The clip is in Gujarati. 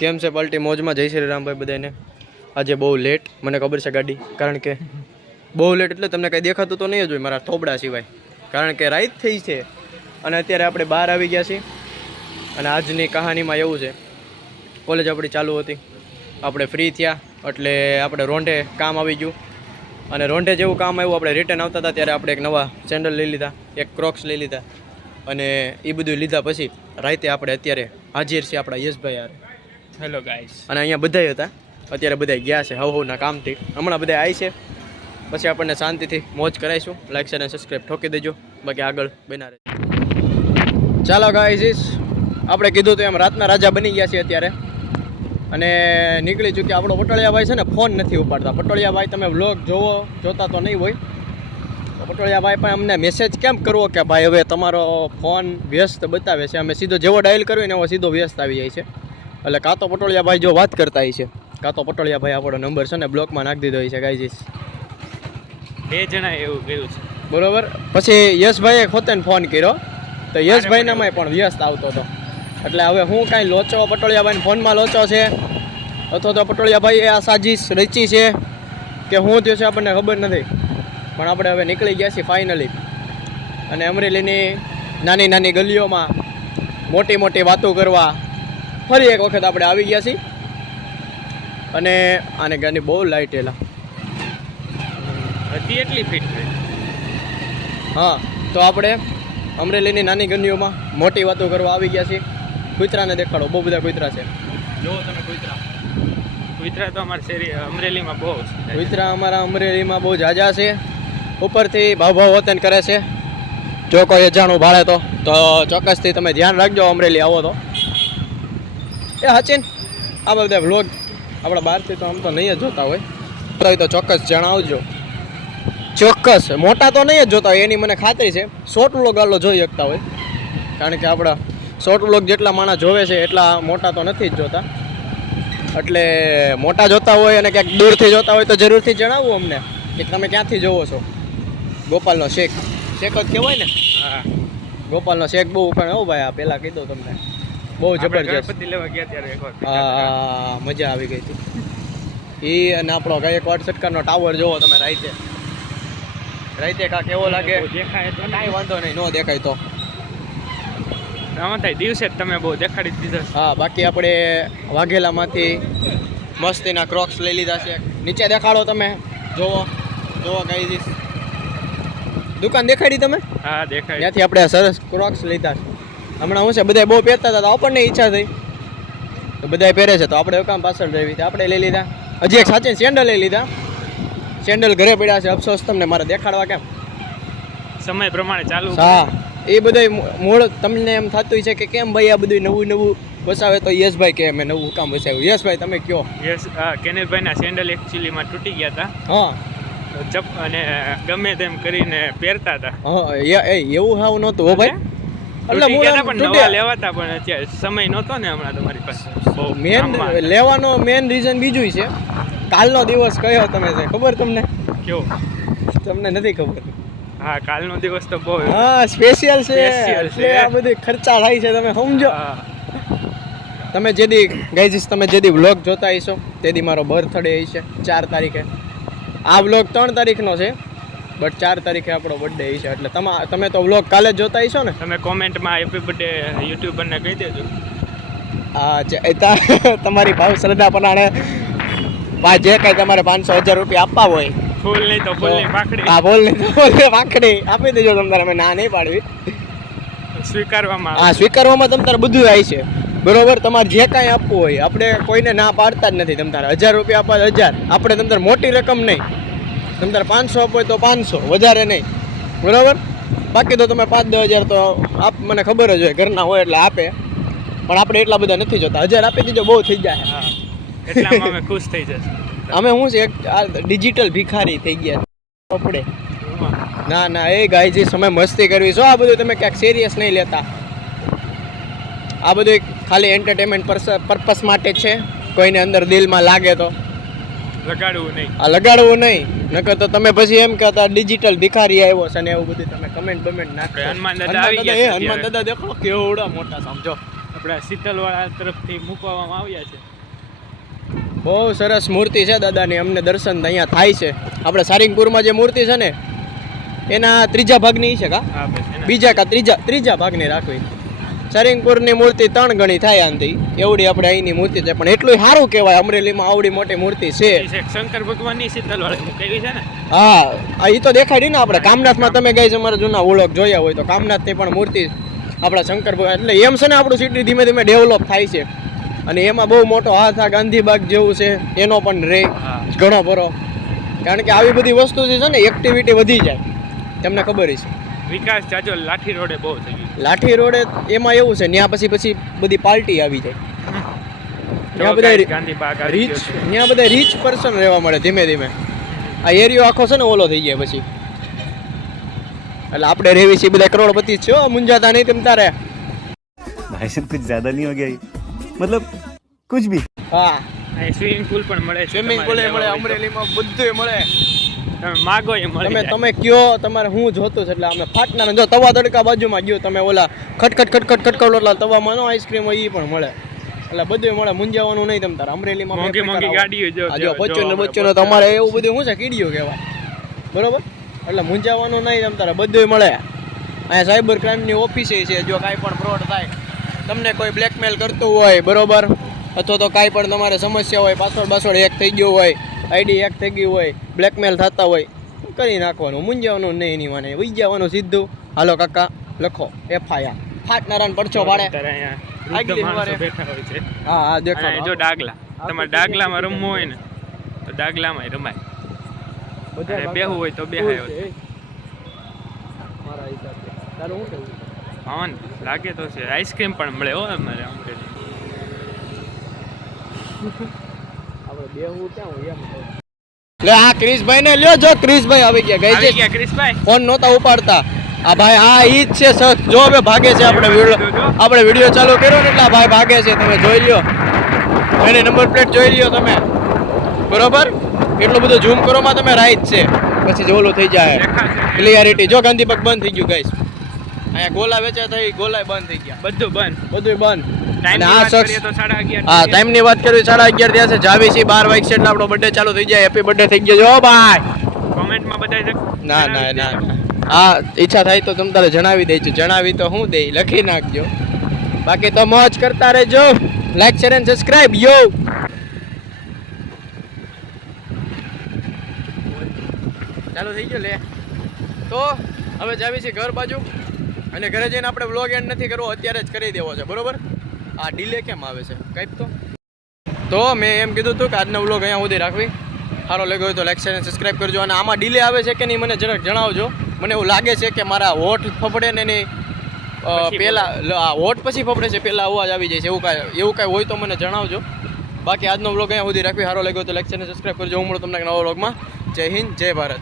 કેમ છે પલટી મોજમાં? જય શ્રી રામભાઈ બધાને. આજે બહુ લેટ, મને ખબર છે ગાડી, કારણ કે બહુ લેટ એટલે તમને કંઈ દેખાતું તો નહીં જ હોય મારા થોબડા સિવાય, કારણ કે રાત થઈ છે અને અત્યારે આપણે બહાર આવી ગયા છીએ. અને આજની કહાનીમાં એવું છે, કોલેજ આપણી ચાલુ હતી, આપણે ફ્રી થયા એટલે આપણે રોંઢે કામ આવી ગયું. અને રોંઢે જેવું કામ આવ્યું, આપણે રિટર્ન આવતા હતા ત્યારે આપણે એક નવા સેન્ડલ લઈ લીધા, એક ક્રોક્સ લઈ લીધા. અને એ બધું લીધા પછી રાતે આપણે અત્યારે હાજર છીએ આપણા યશભાઈ યાર. Hello guys. અને અહીંયા બધાય હતા, અત્યારે બધા ગયા છે હવના કામથી, હમણાં બધા આવી છે. પછી આપણને શાંતિથી મોજ કરાવીશું. લાઈક શેર અને સબસ્ક્રાઈબ ઠોકી દેજો, બાકી આગળ બના રહે. ચાલો ગાઈસ, આપણે કીધું તો એમ રાતના રાજા બની ગયા છીએ અત્યારે અને નીકળી ચૂક્યા. આપણો પટોળિયાભાઈ છે ને ફોન નથી ઉપાડતા. પટોળિયાભાઈ તમે વ્લોગ જોતા તો નહીં હોય, તો પટોળિયાભાઈ પણ અમને મેસેજ કેમ કરવો કે ભાઈ હવે તમારો ફોન વ્યસ્ત બતાવે છે. અમે સીધો જેવો ડાયલ કર્યો ને એવો સીધો વ્યસ્ત આવી જાય છે. એટલે કાં તો પટોળિયાભાઈ જો વાત કરતા હોય છે, કાં તો પટોળિયાભાઈ આપણો નંબર છે ને બ્લોકમાં નાખી દીધો હોય છે ગાઈસ. બે જણા એવું કર્યું છે બરોબર. પછી યશભાઈએ ખોતેને ફોન કર્યો તો યશભાઈનામાં પણ વ્યસ્ત આવતો હતો. એટલે હવે હું કાંઈ લોચો પટોળિયાભાઈને ફોનમાં લોચો છે અથવા તો પટોળિયાભાઈ આ સાજીશ રચી છે કે હું થયું છે આપણને ખબર નથી. પણ આપણે હવે નીકળી ગયા છીએ ફાઇનલી. અને અમરેલીની નાની નાની ગલીઓમાં મોટી મોટી વાતો કરવા ફરી એક વખત આપણે આવી ગયા છીએ. અને આને ગાડી બહુ લાઇટ એલા હતી એટલી ફિટ થઈ. હા, તો આપણે અમરેલીની નાની ગલીઓમાં મોટી વાતો કરવા આવી ગયા છીએ. કૂતરાને દેખાડો, બહુ બધા કૂતરા છે. જો તમે કુતરા તો અમારા શેરી અમરેલીમાં બહુ છે. કૂતરા અમારા અમરેલીમાં બહુ ઝાઝા છે. ઉપરથી ભાવ વતન કરે છે. જો કોઈ અજાણું ભાળે તો ચોક્કસથી તમે ધ્યાન રાખજો અમરેલી આવો તો. એ હચીન, આ બધા વ્લોગ આપણા બહારથી તો આમ તો નહીં જ જોતા હોય તો ચોક્કસ જણાવજો. ચોક્કસ મોટા તો નહીં જ જોતા હોય એની મને ખાતરી છે. શોર્ટ વ્લોગ આટલો જોઈ શકતા હોય, કારણ કે આપણા શોર્ટ વ્લોગ જેટલા માણસ જોવે છે એટલા મોટા તો નથી જ જોતા. એટલે મોટા જોતા હોય અને ક્યાંક દૂરથી જોતા હોય તો જરૂરથી જણાવવું અમને કે તમે ક્યાંથી જોવો છો. ગોપાલનો શેક જ કહેવાય ને. હા, ગોપાલનો શેક બહુ પણ હો ભાઈ, આ પહેલાં કીધું તમને, બહુ જબરજસ્ત. ગણપતિ લેવા ગયા ત્યારે એકવાર હા, મજા આવી ગઈ હતી એ. અને આપણો ગાયકવાડ સરકારનો ટાવર જોવો તમે રાતે કાંક એવો લાગે. દેખાય તો કાંઈ વાંધો નહીં, ન દેખાય તો આમાં થાય દિવસે જ તમે બહુ દેખાડી દીધો. હા, બાકી આપણે વાઘેલામાંથી મસ્તીના ક્રોક્સ લઈ લીધા છે. નીચે દેખાડો તમે, જોવો ગાઈસ, દુકાન દેખાડી તમે? હા, દેખાય. ત્યાંથી આપણે સરસ ક્રોક્સ લીધા છે. હમણાં હું છે બધા બહુ પહેરતા હતા તો આપણને ઈચ્છા થઈ તો બધા પહેરે છે તો આપણે કામ પાછળ રહેવી તો આપણે લઈ લીધા. હજી એક સાચી સેન્ડલ લઈ લીધા. સેન્ડલ ઘરે પડ્યા છે, અફસોસ તમને મારે દેખાડવા કેમ. સમય પ્રમાણે ચાલુ. હા, એ બધું મૂળ તમને એમ થતું છે કે કેમ ભાઈ આ બધું નવું વસાવે તો યશભાઈ કે મેં નવું કામ વસાવ્યું. યશભાઈ તમે કયો. યસ, કેનેલભાઈના સેન્ડલ એકચ્યુઅલીમાં તૂટી ગયા હતા. હા, અને ગમે તેમ કરીને પહેરતા હતા. હા, એવું હાવ નહોતું હો ભાઈ. એટલે નવા લેવાતા પણ અત્યારે સમય નહોતો ને હમણાં તમારી પાસે. મેન લેવાનો મેન રીઝન બીજું છે. કાલનો દિવસ કયો તમે છે ખબર તમને? કેવો? તમને નથી ખબર? હા, કાલનો દિવસ તો બહુ હા સ્પેશિયલ છે. એટલે આ બધી ખર્ચા થાય છે, તમે સમજો. તમે જેદી વ્લોગ જોતા હશો તેદી મારો બર્થડે હશે 4 તારીખે. આ વ્લોગ 3 તારીખનો છે, બટ 4 તારીખે આપણો બર્થડે હશે. એટલે તમે તો વ્લોગ કાલે જ જોતા હશો ને? તમે કોમેન્ટમાં હેપી બર્થડે યુટ્યુબરને કહી દેજો. હા, તમારી ભાવ શ્રદ્ધા પ્રમાણે જે કાંઈ તમારે 500,000 રૂપિયા આપવા હોય, ફૂલ નહીં તો ફૂલની પાંખડી. હા, ફૂલની તો ફૂલની પાંખડી આપી દેજો. તમારે અમે ના નહીં પાડવી, સ્વીકારવામાં. હા, સ્વીકારવામાં તમારે બધું આવી છે. બરોબર, તમારે જે કાંઈ આપવું હોય આપણે કોઈને ના પાડતા જ નથી. તમારે 1000 રૂપિયા આપવા 1000, આપણે તમારે મોટી રકમ નહીં. તમારે 500 આપો હોય તો 500, વધારે નહીં. બરોબર, બાકી તો તમે 5-10 હજાર તો મને ખબર જ હોય ઘરના હોય એટલે આપે, પણ આપણે એટલા બધા નથી જોતા. 1000 આપી દીધો બહુ થઈ જાય. હા, એટલામાં અમે ખુશ થઈ જશે. અમે શું છે ડિજિટલ ભિખારી થઈ ગયા આપણે. ના એ ગાયજી સમય મસ્તી કરવી છો. આ બધું તમે ક્યાંક સિરિયસ નહીં લેતા. આ બધું ખાલી એન્ટરટેનમેન્ટ પર્પસ માટે છે. કોઈને અંદર દિલમાં લાગે તો લગાડવું નહીં. નકર તો તમે પછી એમ કહેતા ડિજિટલ ભિખારી આવ્યો છે ને એવું બધું તમે કમેન્ટ નાખો. હનુમાન દાદા દેખો કેવડા મોટા સમજો. આપણા શીતલવાળા તરફથી મૂકવામાં આવ્યા છે. બહુ સરસ મૂર્તિ છે દાદાની, અમને દર્શન અહીંયા થાય છે. આપણે સારિંગપુરમાં જે મૂર્તિ છે ને એના ત્રીજા ભાગની છે કા હા બસ એના બીજા કા ત્રીજા ભાગની રાખવી. સારિંગપુરની મૂર્તિ 3 ગણી થાય આનથી, એવડી આપણે અહીંની મૂર્તિ છે. પણ એટલું સારું કહેવાય અમરેલીમાં આવડી મોટી મૂર્તિ છે. એ છે શંકર ભગવાનની શીતલવાળા મૂકેલી છે ને. હા એ તો દેખાડી ને આપણે કામનાથમાં તમે ગઈ છે અમારા જૂના ઓળખ જોયા હોય તો કામનાથની પણ મૂર્તિ આપણા શંકર ભગવાન, એટલે એમ છે ને આપણું સિટી ધીમે ધીમે ડેવલપ થાય છે. અને એમાં બહુ મોટો હાથ આ ગાંધીબાગ જેવું છે એનો પણ રે હા ઘણો ભરો, કારણ કે આવી બધી વસ્તુ જે છે ને એક્ટિવિટી વધી જાય. તમને ખબર છે વિકાસ જાજો લાઠી રોડે બહુ થઈ ગયું. લાઠી રોડે એમાં એવું છે ત્યાં પછી બધી પાર્ટી આવી જાય. ત્યાં બધા ગાંધીબાગ રીચ ત્યાં બધા રીચ પર્સન રહેવા મળે ધીમે ધીમે. આ એરિયો આખો છે ને ઓલો થઈ જાય પછી. એટલે આપણે રહેવી છીએ બધા કરોડપતિ છો, મુંજાતા નહીં તેમ તારે. भाई साहब कुछ ज्यादा नहीं हो गया ये? मतलब कुछ भी. હા અહીં સ્વિમિંગ પુલ પણ મળે છે. સ્વિમિંગ પુલ મળે, અમરેલીમાં બધું મળે. તમે માગો એ મળે. તમે કયો તમારે હું જોતું છે એટલે અમે ફાટના જો તવા તડકા બાજુમાં ગયો તમે ઓલા ખટખટ એટલા તવામાં નો આઈસ્ક્રીમ હોય એ પણ મળે. એટલે બધું મળે, મુંજાવાનું નહીં તમ તારે. અમરેલીમાં મોંઘી મોંઘી ગાડીઓ જો બચ્ચો તમારે એવું બધું શું છે કીડીઓ કહેવાય, બરોબર? એટલે મુંજાવાનું નહીં તમ તારે, બધું મળે. અહીંયા સાયબર ક્રાઇમની ઓફિસે છે, જો કાંઈ પણ ફ્રોડ થાય, તમને કોઈ બ્લેકમેલ કરતું હોય બરોબર, અથવા તો કાંઈ પણ તમારે સમસ્યા હોય, પાસવર્ડ હેક થઈ ગયો હોય, આઈડી હેક થઈ ગયું હોય, બ્લેકમેલ થતા હોય, કરી નાખવાનું, મુંજાવાનું નહીં એની માને, વહી જવાનું સીધું. હાલો કાકા લખો FIR, ફાટનારાને પડછો પાડે. આગલી સવારે બેઠા હોય છે. હા હા દેખો અને જો ડાગલા, તમારે ડાગલામાં રમવું હોય ને તો ડાગલામાં રમાય, અને બેહવું હોય તો બેહાય. મારા હિસાબે તારું શું કહેવું? પવન લાગે તો છે. આઈસ્ક્રીમ પણ મળે હો અમારે અમરેલી. આપણે બેહવું ક્યાં હોય એમ લે. આ ક્રિશભાઈ ને લ્યો, જો ક્રિશભાઈ આવી ગયા. આવી ગઈ ગયા ક્રિશભાઈ. ફોન નહોતા ઉપાડતા. આ ભાઈ હા ઈ જ છે સર, જો હવે ભાગે છે. આપણે વિડીયો ચાલુ કર્યો ને એટલે આ ભાઈ ભાગે છે, તમે જોઈ લ્યો. એની નંબર પ્લેટ જોઈ લ્યો તમે, બરોબર? એટલું બધું ઝૂમ કરોમાં તમે રાઈટ છે, પછી જ ઓલું થઈ જાય ક્લિયરિટી. જો ગાંધીબાગ બંધ થઈ ગયું ગાઈસ. અહીંયા ગોલા વેચા થઈ, ગોલા બંધ થઈ ગયા, બધું બંધ. બધું બંધ. ટાઈમ આ વાત શખ્સ કરીએ તો 11:30. હા ટાઈમની વાત કરવી 11:30 થયા છે. જાવી છે 12 વાગ્યા એટલે આપણો બર્થડે ચાલુ થઈ જાય. હેપી બર્થડે થઈ ગયો જો ભાઈ. કોમેન્ટમાં બધાય ના હા ઈચ્છા થાય તો તમ તારે જણાવી દેજો. જણાવી તો હું દે લખી નાખજો. બાકી તો મોજ કરતા રહેજો. લાઈક શેર એન્ડ સબસ્ક્રાઇબ યો. ચાલુ થઈ ગયો લે. તો હવે જાવી છે ઘર બાજુ, અને ઘરે જઈને આપણે વ્લોગ એન્ડ નથી કરવો, અત્યારે જ કરી દેવો છે, બરોબર? આ ડીલે કેમ આવે છે કંઈક તો મેં એમ કીધું હતું કે આજનો વ્લોગ અહીંયા સુધી રાખવી. સારો લાગ્યો હોય તો લાઈક શેર અને સબસ્ક્રાઇબ કરજો. અને આમાં ડીલે આવે છે કે નહીં મને જરાક જણાવજો. મને એવું લાગે છે કે મારા હોઠ ફફડે ને એની પહેલાં હોઠ પછી ફફડે છે, પહેલાં અવાજ આવી જાય છે. એવું કાંઈ હોય તો મને જણાવજો. બાકી આજનો વ્લોગ અહીંયા સુધી રાખવી. સારો લાગ્યો તો લાઈક શેર અને સબસ્ક્રાઇબ કરજો. હું મળું તમને નવા વ્લોગમાં. જય હિન્દ, જય ભારત.